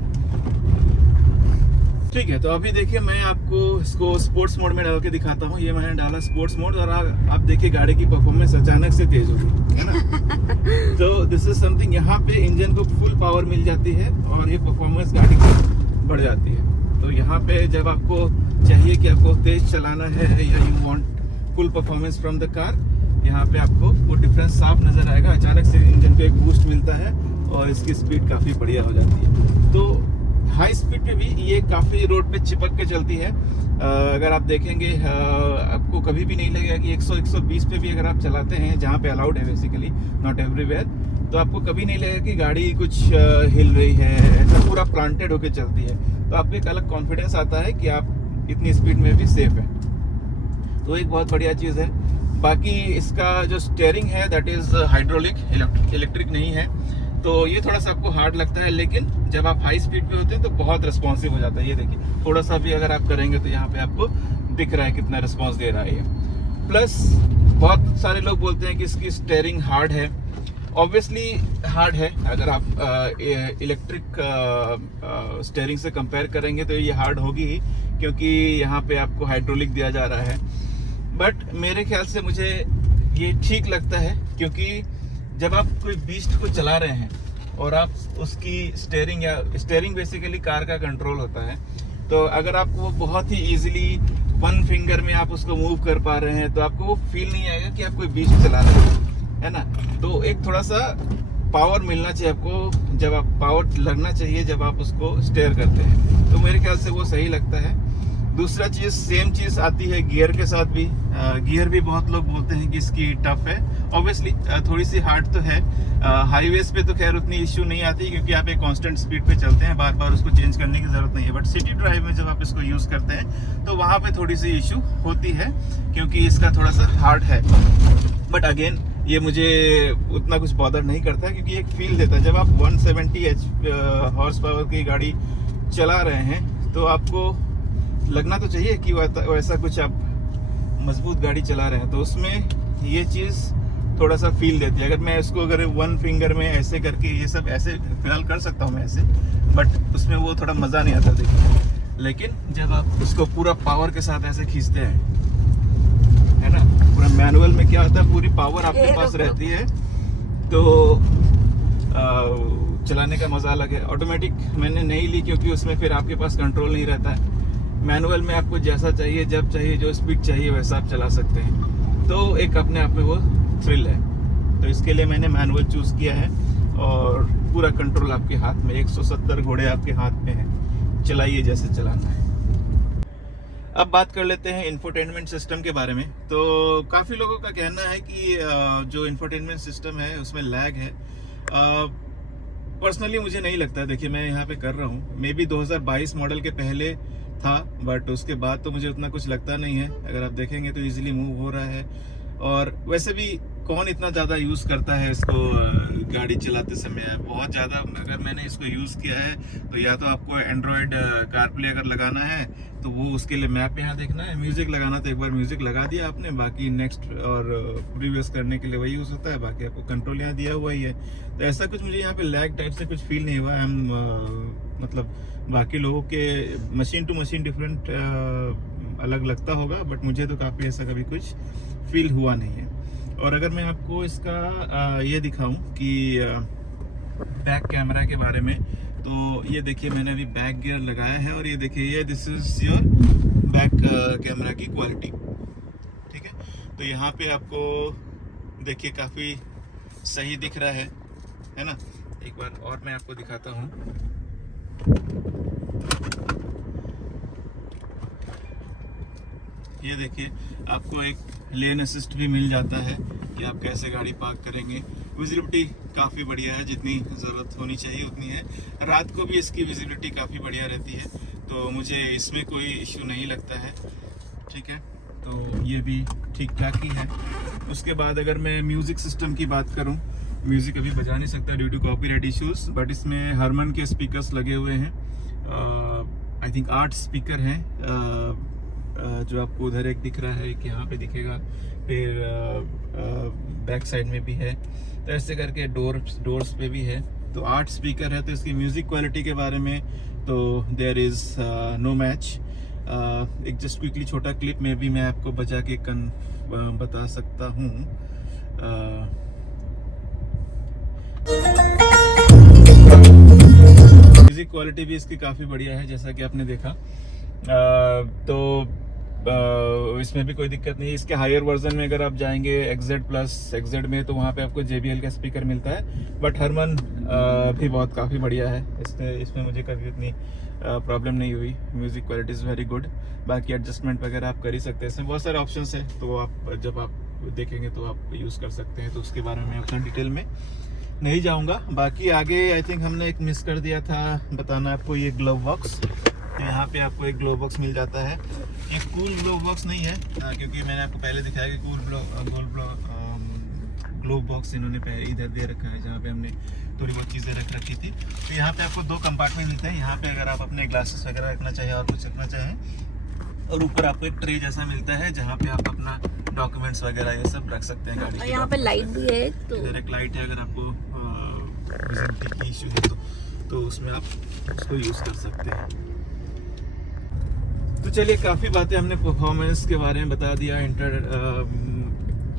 ठीक है, तो अभी देखिए मैं आपको इसको स्पोर्ट्स मोड में डाल के दिखाता हूँ। ये मैंने डाला स्पोर्ट्स मोड और आप देखिए गाड़ी की परफॉर्मेंस अचानक से तेज होगी, है ना। तो दिस इज समथिंग, यहाँ पे इंजन को फुल पावर मिल जाती है और ये परफॉर्मेंस गाड़ी की बढ़ जाती है। तो यहाँ पे जब आपको चाहिए कि आपको तेज चलाना है या you want full performance from the car, यहाँ पे आपको वो डिफरेंस साफ नजर आएगा। अचानक से इंजन पे एक बूस्ट मिलता है और इसकी स्पीड काफ़ी बढ़िया हो जाती है। तो हाई स्पीड पे भी ये काफ़ी रोड पे चिपक के चलती है। अगर आप देखेंगे, आपको कभी भी नहीं लगेगा कि 100-120 पे भी अगर आप चलाते हैं, जहाँ पे अलाउड है बेसिकली, नॉट एवरीवेयर, तो आपको कभी नहीं लगेगा कि गाड़ी कुछ हिल रही है। ऐसा पूरा प्लांटेड होके चलती है, तो आपको एक अलग कॉन्फिडेंस आता है कि आप इतनी स्पीड में भी सेफ है। तो एक बहुत बढ़िया चीज़ है। बाकी इसका जो स्टीयरिंग है दैट इज़ हाइड्रोलिक, इलेक्ट्रिक नहीं है, तो ये थोड़ा सा आपको हार्ड लगता है, लेकिन जब आप हाई स्पीड पे होते हैं तो बहुत रिस्पॉन्सिव हो जाता है। ये देखिए, थोड़ा सा भी अगर आप करेंगे तो यहाँ पे आपको दिख रहा है कितना रिस्पॉन्स दे रहा है ये। प्लस बहुत सारे लोग बोलते हैं कि इसकी स्टीयरिंग हार्ड है, ऑब्वियसली हार्ड है। अगर आप इलेक्ट्रिक स्टीयरिंग से कंपेयर करेंगे तो ये हार्ड होगी ही, क्योंकि यहाँ पे आपको हाइड्रोलिक दिया जा रहा है। बट मेरे ख्याल से मुझे ये ठीक लगता है, क्योंकि जब आप कोई बीस्ट को चला रहे हैं और आप उसकी स्टीयरिंग बेसिकली कार का कंट्रोल होता है, तो अगर आपको वो बहुत ही इजीली वन फिंगर में आप उसको मूव कर पा रहे हैं तो आपको वो फील नहीं आएगा कि आप कोई बीस्ट चला रहे हैं, है ना। तो एक थोड़ा सा पावर मिलना चाहिए आपको, जब आप पावर लगना चाहिए जब आप उसको स्टीयर करते हैं, तो मेरे ख्याल से वो सही लगता है। दूसरा चीज़, सेम चीज़ आती है गियर के साथ भी। गियर भी बहुत लोग बोलते हैं कि इसकी टफ है। ऑब्वियसली थोड़ी सी हार्ड तो है। हाईवेज पे तो खैर उतनी इश्यू नहीं आती, क्योंकि आप एक कांस्टेंट स्पीड पे चलते हैं, बार बार उसको चेंज करने की ज़रूरत नहीं है। बट सिटी ड्राइव में जब आप इसको यूज़ करते हैं तो वहाँ पे थोड़ी सी इश्यू होती है, क्योंकि इसका थोड़ा सा हार्ड है। बट अगेन ये मुझे उतना कुछ बॉदर नहीं करता, क्योंकि एक फील देता है। जब आप 170 हॉर्स पावर की गाड़ी चला रहे हैं तो आपको लगना तो चाहिए कि वैसा कुछ आप मजबूत गाड़ी चला रहे हैं, तो उसमें ये चीज़ थोड़ा सा फील देती है। अगर वन फिंगर में ऐसे करके ये सब ऐसे फिलहाल कर सकता हूँ मैं ऐसे, बट उसमें वो थोड़ा मज़ा नहीं आता देखिए। लेकिन जब आप उसको पूरा पावर के साथ ऐसे खींचते हैं, है ना, पूरा मैनुअल में क्या होता है, पूरी पावर आपके पास रहती है, तो चलाने का मज़ा अलग है। ऑटोमेटिक मैंने नहीं ली, क्योंकि उसमें फिर आपके पास कंट्रोल नहीं रहता है। मैनुअल में आपको जैसा चाहिए, जब चाहिए, जो स्पीड चाहिए वैसा आप चला सकते हैं, तो एक अपने आप में वो थ्रिल है। तो इसके लिए मैंने मैनुअल चूज़ किया है, और पूरा कंट्रोल आपके हाथ में, 170 घोड़े आपके हाथ में है, चलाइए जैसे चलाना है। अब बात कर लेते हैं इंफोटेनमेंट सिस्टम के बारे में। तो काफ़ी लोगों का कहना है कि जो इंफोटेनमेंट सिस्टम है उसमें लैग है। पर्सनली मुझे नहीं लगता। देखिए, मैं यहाँ पे कर रहा हूँ, मे बी 2022 मॉडल के पहले था, बट उसके बाद तो मुझे उतना कुछ लगता नहीं है। अगर आप देखेंगे तो इजीली मूव हो रहा है, और वैसे भी कौन इतना ज़्यादा यूज़ करता है इसको गाड़ी चलाते समय, बहुत ज़्यादा। अगर मैंने इसको यूज़ किया है तो या तो आपको एंड्रॉयड कारप्ले अगर लगाना है तो वो उसके लिए मैप यहाँ देखना है, म्यूज़िक लगाना तो एक बार म्यूज़िक लगा दिया आपने, बाकी नेक्स्ट और प्रीवियस करने के लिए वही यूज़ होता है, बाकी आपको कंट्रोल यहाँ दिया हुआ ही है। तो ऐसा कुछ मुझे यहाँ पे लैग टाइप से कुछ फील नहीं हुआ। मतलब बाकी लोगों के मशीन टू मशीन डिफरेंट अलग लगता होगा, बट मुझे तो काफ़ी ऐसा कभी कुछ फील हुआ नहीं है। और अगर मैं आपको इसका ये दिखाऊं कि बैक कैमरा के बारे में, तो ये देखिए मैंने अभी बैक गियर लगाया है, और ये देखिए ये this is your back camera की क्वालिटी, ठीक है। तो यहाँ पे आपको देखिए काफ़ी सही दिख रहा है ना। एक बार और मैं आपको दिखाता हूँ। ये देखिए आपको एक लेन असिस्ट भी मिल जाता है कि आप कैसे गाड़ी पार्क करेंगे। विजिबिलिटी काफ़ी बढ़िया है, जितनी ज़रूरत होनी चाहिए उतनी है। रात को भी इसकी विजिबिलिटी काफ़ी बढ़िया रहती है, तो मुझे इसमें कोई इश्यू नहीं लगता है, ठीक है। तो ये भी ठीक ठाक ही है। उसके बाद अगर मैं म्यूज़िक सिस्टम की बात करूं, म्यूज़िक अभी बजा नहीं सकता due to copyright issues, but इसमें हरमन के स्पीकर्स लगे हुए हैं। आई थिंक 8 स्पीकर हैं, जो आपको उधर एक दिख रहा है, एक यहाँ पे दिखेगा, फिर बैक साइड में भी है, तो ऐसे करके डोर्स पे भी है। तो 8 स्पीकर है। तो इसकी म्यूज़िक क्वालिटी के बारे में तो देयर इज़ नो मैच। एक जस्ट क्विकली छोटा क्लिप में भी मैं आपको बजा के बता सकता हूँ। म्यूज़िक क्वालिटी भी इसकी काफ़ी बढ़िया है, जैसा कि आपने देखा। तो इसमें भी कोई दिक्कत नहीं है। इसके हायर वर्जन में अगर आप जाएंगे XZ+ में, तो वहाँ पे आपको JBL का स्पीकर मिलता है, बट हरमन भी बहुत काफ़ी बढ़िया है। इसमें मुझे कभी इतनी प्रॉब्लम नहीं हुई। Music quality is very good. बाकी एडजस्टमेंट वगैरह आप कर ही सकते हैं, इसमें बहुत सारे ऑप्शंस हैं, तो आप जब आप देखेंगे तो आप यूज़ कर सकते हैं। तो उसके बारे में उतना डिटेल में नहीं जाऊँगा। बाकी आगे आई थिंक हमने एक मिस कर दिया था बताना आपको, ये ग्लोव बॉक्स। तो यहाँ पे आपको एक ग्लोव बॉक्स मिल जाता है। ये कूल ग्लोव बॉक्स नहीं है, क्योंकि मैंने आपको पहले दिखाया कि ग्लोव बॉक्स इन्होंने पहले इधर दे रखा है, जहाँ पे हमने थोड़ी बहुत चीज़ें रख रखी थी। तो यहाँ पे आपको 2 कंपार्टमेंट मिलते हैं। यहाँ पे अगर आप अपने ग्लासेस वगैरह रखना चाहें और कुछ रखना चाहें, और ऊपर आपको एक ट्रे जैसा मिलता है जहाँ पे आप अपना डॉक्यूमेंट्स वगैरह ये सब रख सकते हैं गाड़ी और के यहाँ पे लाइट documents भी है तो इधर एक लाइट है, अगर आपको विजिबिलिटी की इशू है तो उसमें आप उसको यूज़ कर सकते हैं। तो चलिए, काफ़ी बातें हमने परफॉर्मेंस के बारे में बता दिया,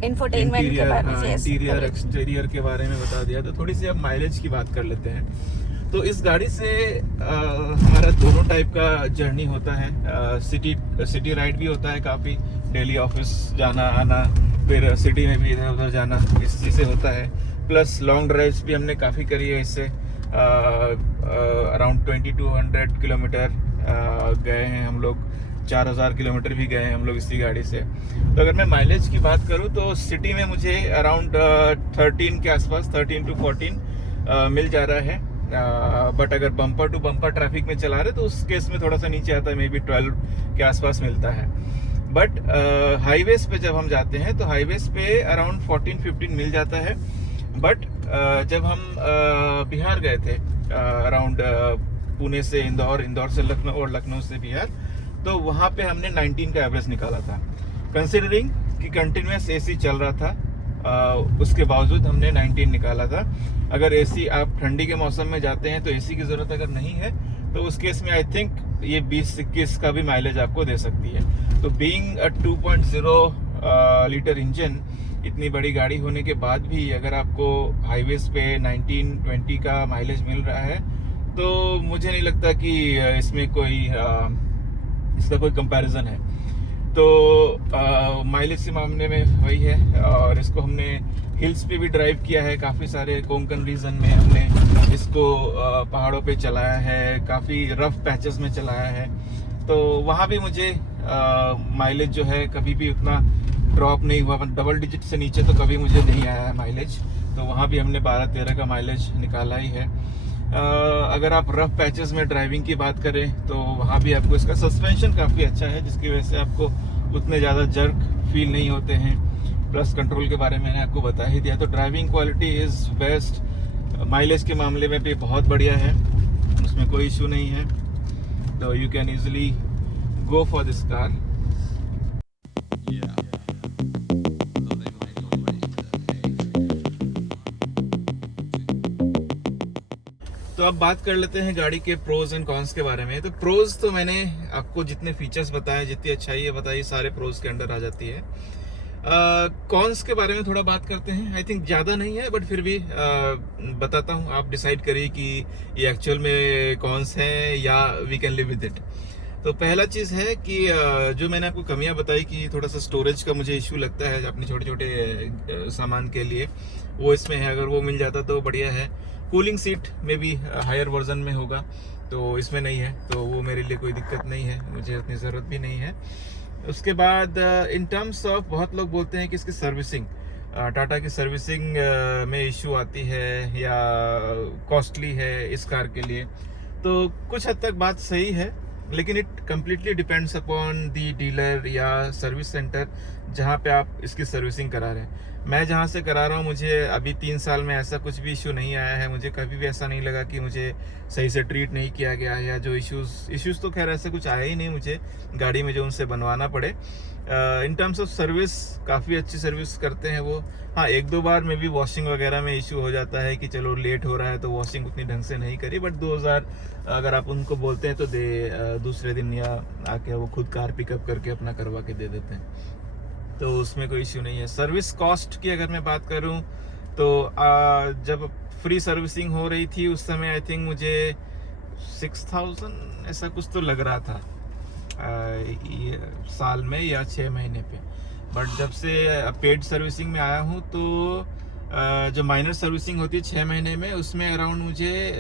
इंफोटेनमेंट के बारे में, इंटीरियर एक्सटीरियर के बारे में बता दिया। तो थोड़ी सी अब माइलेज की बात कर लेते हैं। तो इस गाड़ी से हमारा दोनों टाइप का जर्नी होता है। सिटी राइड भी होता है काफ़ी, डेली ऑफिस जाना आना, फिर सिटी में भी इधर उधर जाना, इस चीज़ से होता है। प्लस लॉन्ग ड्राइव्स भी हमने काफ़ी करी है इससे, अराउंड 2200 किलोमीटर गए हैं हम लोग, 4000 किलोमीटर भी गए हैं हम लोग इसी गाड़ी से। तो अगर मैं माइलेज की बात करूं तो सिटी में मुझे अराउंड 13 के आसपास, 13 to 14 मिल जा रहा है। बट अगर बम्पर टू बम्पर ट्रैफिक में चला रहे तो उस केस में थोड़ा सा नीचे आता है, मे बी 12 के आसपास मिलता है। बट हाईवेज पे जब हम जाते हैं तो हाईवेज पे अराउंड 14-15 मिल जाता है। बट जब हम बिहार गए थे, अराउंड पुणे से इंदौर, इंदौर से लखनऊ और लखनऊ से बिहार, तो वहाँ पे हमने 19 का एवरेज निकाला था। कंसिडरिंग कि कंटिन्यूस एसी चल रहा था, उसके बावजूद हमने 19 निकाला था। अगर एसी आप ठंडी के मौसम में जाते हैं तो एसी की ज़रूरत अगर नहीं है तो उस केस में आई थिंक ये 20-21 का भी माइलेज आपको दे सकती है। तो बीइंग अ 2.0 लीटर इंजन, इतनी बड़ी गाड़ी होने के बाद भी अगर आपको हाईवेज पे 19-20 का माइलेज मिल रहा है तो मुझे नहीं लगता कि इसमें कोई इसका कोई कंपैरिजन है। तो माइलेज के मामले में वही है। और इसको हमने हिल्स पे भी ड्राइव किया है, काफ़ी सारे कोंकण रीजन में हमने इसको पहाड़ों पे चलाया है, काफ़ी रफ पैचेस में चलाया है। तो वहाँ भी मुझे माइलेज जो है कभी भी उतना ड्रॉप नहीं हुआ, डबल डिजिट से नीचे तो कभी मुझे नहीं आया है माइलेज। तो वहाँ भी हमने 12-13 का माइलेज निकाला ही है। अगर आप रफ पैचेस में ड्राइविंग की बात करें तो वहाँ भी आपको इसका सस्पेंशन काफ़ी अच्छा है, जिसकी वजह से आपको उतने ज़्यादा जर्क फील नहीं होते हैं। प्लस कंट्रोल के बारे में मैंने आपको बता ही दिया। तो driving quality is best. Mileage के मामले में भी बहुत बढ़िया है, उसमें कोई इशू नहीं है। तो you can easily go for this car. तो अब बात कर लेते हैं गाड़ी के प्रोज एंड कॉन्स के बारे में। तो प्रोज तो मैंने आपको जितने फीचर्स बताए, जितनी अच्छाई है बताई, सारे प्रोज के अंडर आ जाती है। कॉन्स के बारे में थोड़ा बात करते हैं। आई थिंक ज़्यादा नहीं है, बट फिर भी बताता हूँ, आप डिसाइड करिए कि ये एक्चुअल में कॉन्स हैं या we can live with it. तो पहला चीज़ है कि जो मैंने आपको कमियां बताई कि थोड़ा सा स्टोरेज का मुझे इशू लगता है अपने छोटे छोटे सामान के लिए, वो इसमें है। अगर वो मिल जाता तो बढ़िया है। कूलिंग सीट में भी हायर वर्जन में होगा, तो इसमें नहीं है, तो वो मेरे लिए कोई दिक्कत नहीं है, मुझे उतनी ज़रूरत भी नहीं है। उसके बाद इन टर्म्स ऑफ, बहुत लोग बोलते हैं कि इसकी सर्विसिंग, टाटा की सर्विसिंग में इशू आती है या कॉस्टली है इस कार के लिए। तो कुछ हद तक बात सही है, लेकिन it completely depends upon the dealer या सर्विस सेंटर जहाँ पे आप इसकी सर्विसिंग करा रहे हैं। मैं जहाँ से करा रहा हूँ, मुझे अभी 3 साल में ऐसा कुछ भी इशू नहीं आया है। मुझे कभी भी ऐसा नहीं लगा कि मुझे सही से ट्रीट नहीं किया गया है, या जो इश्यूज़ तो खैर ऐसे कुछ आया ही नहीं मुझे गाड़ी में जो उनसे बनवाना पड़े। इन टर्म्स ऑफ सर्विस काफ़ी अच्छी सर्विस करते हैं वो। हाँ, 1-2 बार में भी वॉशिंग वगैरह में इशू हो जाता है कि चलो लेट हो रहा है तो वॉशिंग उतनी ढंग से नहीं करी, बट 2000 अगर आप उनको बोलते हैं तो दूसरे दिन या आके वो खुद कार पिकअप करके अपना करवा के दे देते हैं, तो उसमें कोई इश्यू नहीं है। सर्विस कॉस्ट की अगर मैं बात करूं तो जब फ्री सर्विसिंग हो रही थी उस समय आई थिंक मुझे 6000 ऐसा कुछ तो लग रहा था ये साल में या 6 महीने पे। बट जब से पेड सर्विसिंग में आया हूं तो जो माइनर सर्विसिंग होती है 6 महीने में, उसमें अराउंड मुझे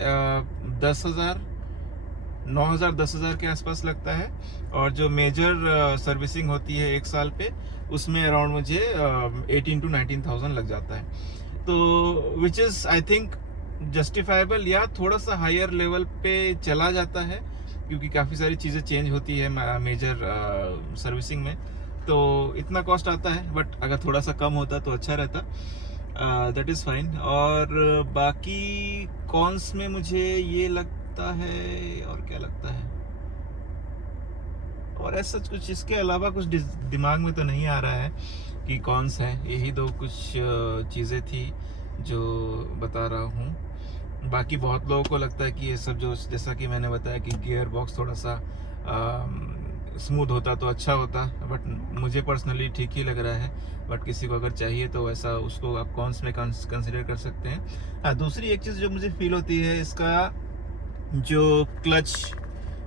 9,000-10,000 के आसपास लगता है। और जो मेजर सर्विसिंग होती है 1 साल पे, उसमें अराउंड मुझे 18,000-19,000 लग जाता है। तो which is I think justifiable, या थोड़ा सा हायर लेवल पे चला जाता है क्योंकि काफ़ी सारी चीज़ें चेंज होती है मेजर सर्विसिंग में, तो इतना कॉस्ट आता है। बट अगर थोड़ा सा कम होता तो अच्छा रहता, दैट इज़ फाइन। और बाकी कॉन्स में मुझे ये लगता है, और क्या लगता है, और ऐसा कुछ इसके अलावा कुछ दिमाग में तो नहीं आ रहा है कि कौन सा है। यही दो कुछ चीज़ें थी जो बता रहा हूँ। बाकी बहुत लोगों को लगता है कि ये सब जो, जैसा कि मैंने बताया कि गियर बॉक्स थोड़ा सा स्मूथ होता तो अच्छा होता, बट मुझे पर्सनली ठीक ही लग रहा है। बट किसी को अगर चाहिए तो ऐसा उसको आप कॉन्स में कंसिडर कर सकते हैं। हाँ, दूसरी एक चीज़ जो मुझे फील होती है, इसका जो क्लच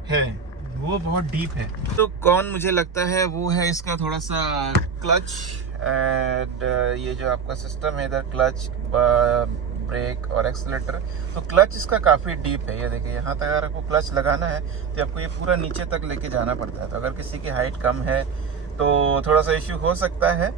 है वो बहुत डीप है। तो कौन मुझे लगता है वो है इसका थोड़ा सा क्लच एंड ये जो आपका सिस्टम है इधर, क्लच, ब्रेक और एक्सीलरेटर, तो क्लच इसका काफ़ी डीप है। ये देखिए, यहाँ तक अगर आपको क्लच लगाना है तो आपको ये पूरा नीचे तक लेके जाना पड़ता है। तो अगर किसी की हाइट कम है तो थोड़ा सा इश्यू हो सकता है।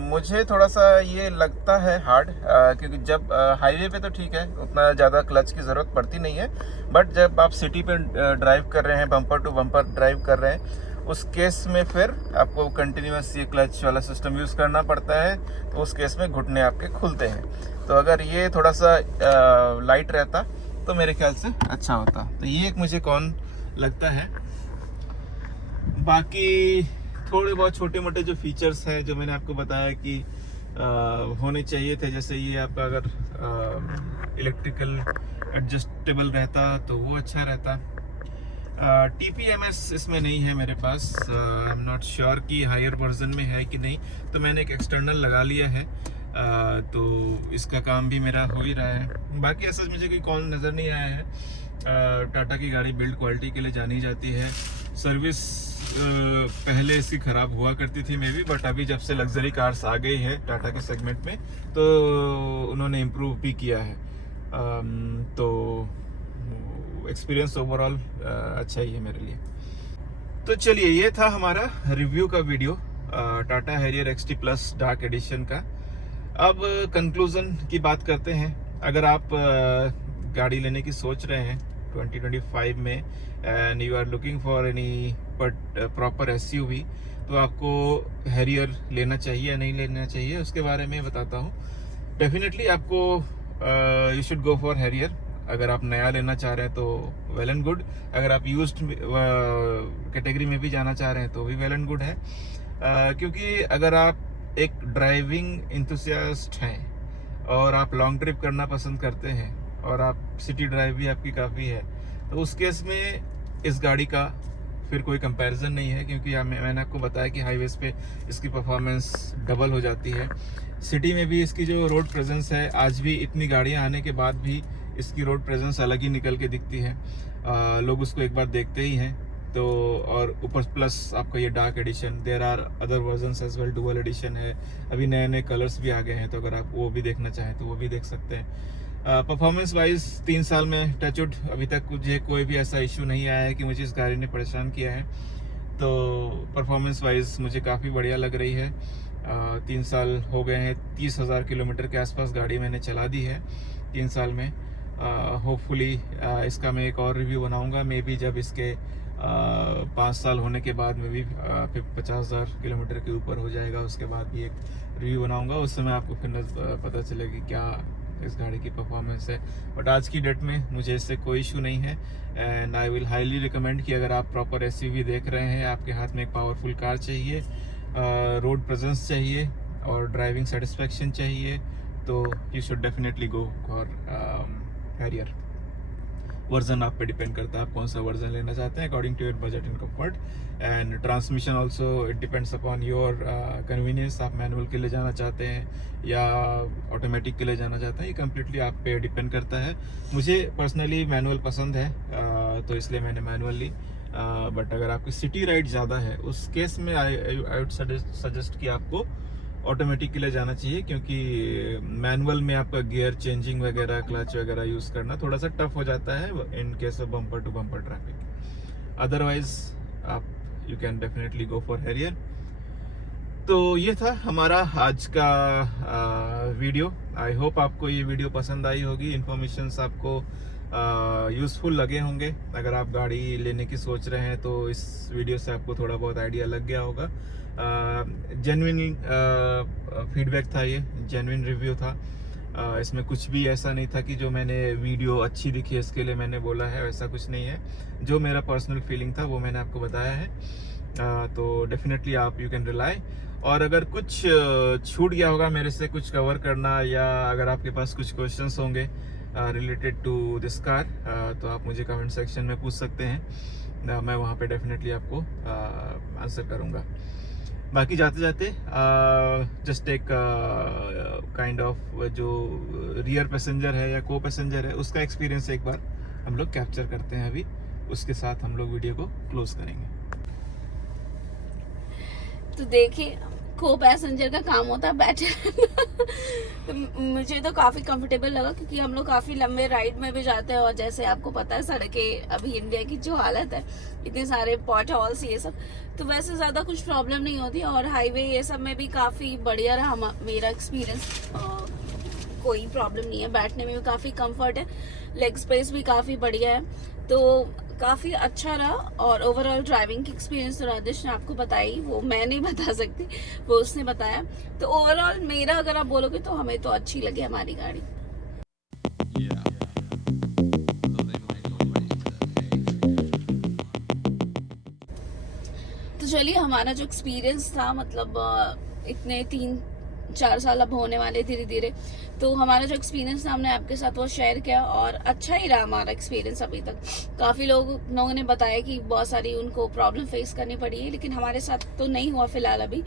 मुझे थोड़ा सा ये लगता है हार्ड, क्योंकि जब हाईवे पे तो ठीक है, उतना ज़्यादा क्लच की ज़रूरत पड़ती नहीं है। बट जब आप सिटी पे ड्राइव कर रहे हैं, बम्पर टू बम्पर ड्राइव कर रहे हैं, उस केस में फिर आपको कंटिन्यूस ये क्लच वाला सिस्टम यूज़ करना पड़ता है। तो उस केस में घुटने आपके खुलते हैं। तो अगर ये थोड़ा सा लाइट रहता तो मेरे ख्याल से अच्छा होता। तो ये एक मुझे कौन लगता है। बाकी थोड़े बहुत छोटे मोटे जो फीचर्स हैं जो मैंने आपको बताया कि होने चाहिए थे, जैसे ये आपका अगर इलेक्ट्रिकल एडजस्टेबल रहता तो वो अच्छा रहता। TPMS इसमें नहीं है मेरे पास, आई एम नॉट श्योर कि हायर वर्जन में है कि नहीं। तो मैंने एक एक्सटर्नल लगा लिया है, तो इसका काम भी मेरा हो ही रहा है। बाकी ऐसा मुझे कोई कौन नज़र नहीं आया है। टाटा की गाड़ी बिल्ड क्वालिटी के लिए जानी जाती है। सर्विस पहले इसकी ख़राब हुआ करती थी मे बी, बट अभी जब से लग्जरी कार्स आ गई है टाटा के सेगमेंट में तो उन्होंने इम्प्रूव भी किया है। तो एक्सपीरियंस ओवरऑल अच्छा ही है मेरे लिए। तो चलिए, ये था हमारा रिव्यू का video Tata Harrier XT plus dark edition का। अब कंक्लूज़न की बात करते हैं। अगर आप गाड़ी लेने की सोच रहे हैं 2025 में and you are looking for any proper SUV, तो आपको हैरियर लेना चाहिए या नहीं लेना चाहिए उसके बारे में बताता हूँ। डेफिनेटली आपको you should go for Harrier. अगर आप नया लेना चाह रहे हैं तो वेल एंड गुड। अगर आप यूज्ड कैटेगरी में भी जाना चाह रहे हैं तो भी वेल एंड गुड है। क्योंकि अगर आप एक ड्राइविंग इंथुसियास्ट हैं और आप लॉन्ग ट्रिप करना पसंद करते हैं और आप सिटी ड्राइव भी आपकी काफ़ी है, तो उस केस में इस गाड़ी का फिर कोई कंपैरिजन नहीं है। क्योंकि मैंने आपको बताया कि हाईवेज पे इसकी परफॉर्मेंस डबल हो जाती है। सिटी में भी इसकी जो रोड प्रेजेंस है, आज भी इतनी गाड़ियां आने के बाद भी इसकी रोड प्रेजेंस अलग ही निकल के दिखती है। लोग उसको एक बार देखते ही हैं। तो और ऊपर प्लस आपका ये dark edition, there are other versions as well, dual edition है, अभी नए नए कलर्स भी आ गए हैं। तो अगर आप वो भी देखना चाहें तो वो भी देख सकते हैं। परफॉर्मेंस वाइज 3 साल में टचवुड अभी तक मुझे कोई भी ऐसा इशू नहीं आया है कि मुझे इस गाड़ी ने परेशान किया है। तो परफॉर्मेंस वाइज मुझे काफ़ी बढ़िया लग रही है। 3 साल हो गए हैं, 30,000 किलोमीटर के आसपास गाड़ी मैंने चला दी है 3 साल में। होपफुली इसका मैं एक और रिव्यू बनाऊंगा, मे बी जब इसके 5 साल होने के बाद में भी 50,000 किलोमीटर के ऊपर हो जाएगा, उसके बाद भी एक रिव्यू बनाऊंगा। उस समय आपको फिर पता चलेगी क्या इस गाड़ी की परफॉर्मेंस है। बट आज की डेट में मुझे इससे कोई इशू नहीं है and I will highly recommend कि अगर आप प्रॉपर SUV देख रहे हैं, आपके हाथ में एक पावरफुल कार चाहिए, रोड प्रेजेंस चाहिए और ड्राइविंग सेटिस्फेक्शन चाहिए, तो you should definitely go for Harrier. Version आप पे डिपेंड करता है, आप कौन सा वर्जन लेना चाहते हैं according to your budget and comfort. And transmission also it depends upon your convenience. आप मैनुअल के लिए जाना चाहते हैं या ऑटोमेटिक के लिए जाना चाहते हैं, ये कम्प्लीटली आप पे डिपेंड करता है। मुझे पर्सनली मैनुअल पसंद है, तो इसलिए मैंने मैनुअल ली। बट अगर आपकी सिटी राइड ज़्यादा है, उस केस में आई वुड सजेस्ट कि आपको ऑटोमेटिक के लिए जाना चाहिए, क्योंकि मैनुअल में आपका गियर चेंजिंग वगैरह, क्लच वगैरह यूज़ करना थोड़ा सा टफ हो जाता है in case of bumper to bumper traffic. Otherwise आप you can definitely go for Harrier. तो ये था हमारा आज का वीडियो। आई होप आपको ये वीडियो पसंद आई होगी, इन्फॉर्मेशंस आपको यूज़फुल लगे होंगे। अगर आप गाड़ी लेने की सोच रहे हैं तो इस वीडियो से आपको थोड़ा बहुत आइडिया लग गया होगा। जेन्युइन फीडबैक था, ये जेन्युइन रिव्यू था। इसमें कुछ भी ऐसा नहीं था कि जो मैंने वीडियो अच्छी दिखी इसके लिए मैंने बोला है, वैसा कुछ नहीं है। जो मेरा पर्सनल फीलिंग था वो मैंने आपको बताया है। तो डेफिनेटली आप यू कैन रिलाई। और अगर कुछ छूट गया होगा मेरे से कुछ कवर करना, या अगर आपके पास कुछ क्वेश्चंस होंगे रिलेटेड टू दिस कार, तो आप मुझे कमेंट सेक्शन में पूछ सकते हैं। मैं वहाँ पे डेफिनेटली आपको आंसर करूँगा। बाकी जाते जाते जस्ट एक काइंड ऑफ जो रियर पैसेंजर है या को पैसेंजर है उसका एक्सपीरियंस एक बार हम लोग कैप्चर करते हैं। अभी उसके साथ हम लोग वीडियो को क्लोज करेंगे। तो देखिए, को पैसेंजर का काम होता है बैठे तो मुझे तो काफ़ी कंफर्टेबल लगा, क्योंकि हम लोग काफ़ी लंबे राइड में भी जाते हैं और जैसे आपको पता है सड़कें अभी इंडिया की जो हालत है, इतने सारे पॉट हॉल्स ये सब, तो वैसे ज़्यादा कुछ प्रॉब्लम नहीं होती। और हाईवे ये सब में भी काफ़ी बढ़िया रहा मेरा एक्सपीरियंस। कोई प्रॉब्लम नहीं है, बैठने में भी काफ़ी कंफर्ट है, लेग स्पेस भी काफ़ी बढ़िया है, तो काफ़ी अच्छा रहा। और ओवरऑल ड्राइविंग की एक्सपीरियंस तो राजेश ने आपको बताई, वो मैं नहीं बता सकती, वो उसने बताया। तो ओवरऑल मेरा अगर आप बोलोगे तो हमें तो अच्छी लगी हमारी गाड़ी। तो चलिए, हमारा जो एक्सपीरियंस था, मतलब इतने 3-4 साल अब होने वाले धीरे धीरे, तो हमारा जो एक्सपीरियंस था हमने आपके साथ वो शेयर किया, और अच्छा ही रहा हमारा एक्सपीरियंस अभी तक। काफ़ी लोगों ने बताया कि बहुत सारी उनको प्रॉब्लम फेस करनी पड़ी है, लेकिन हमारे साथ तो नहीं हुआ फिलहाल अभी।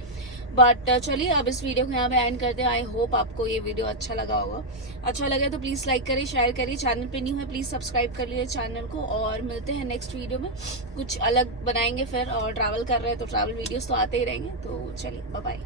बट चलिए, अब इस वीडियो को यहाँ पे एंड करते हैं। आई होप आपको ये वीडियो अच्छा लगा होगा। अच्छा लगे तो प्लीज़ लाइक करिए, शेयर करिए। चैनल पे न्यू है प्लीज़ सब्सक्राइब कर लीजिए चैनल को, और मिलते हैं नेक्स्ट वीडियो में। कुछ अलग बनाएंगे फिर, और ट्रैवल कर रहे हैं तो ट्रैवल वीडियोज़ तो आते ही रहेंगे। तो चलिए, बाय बाय।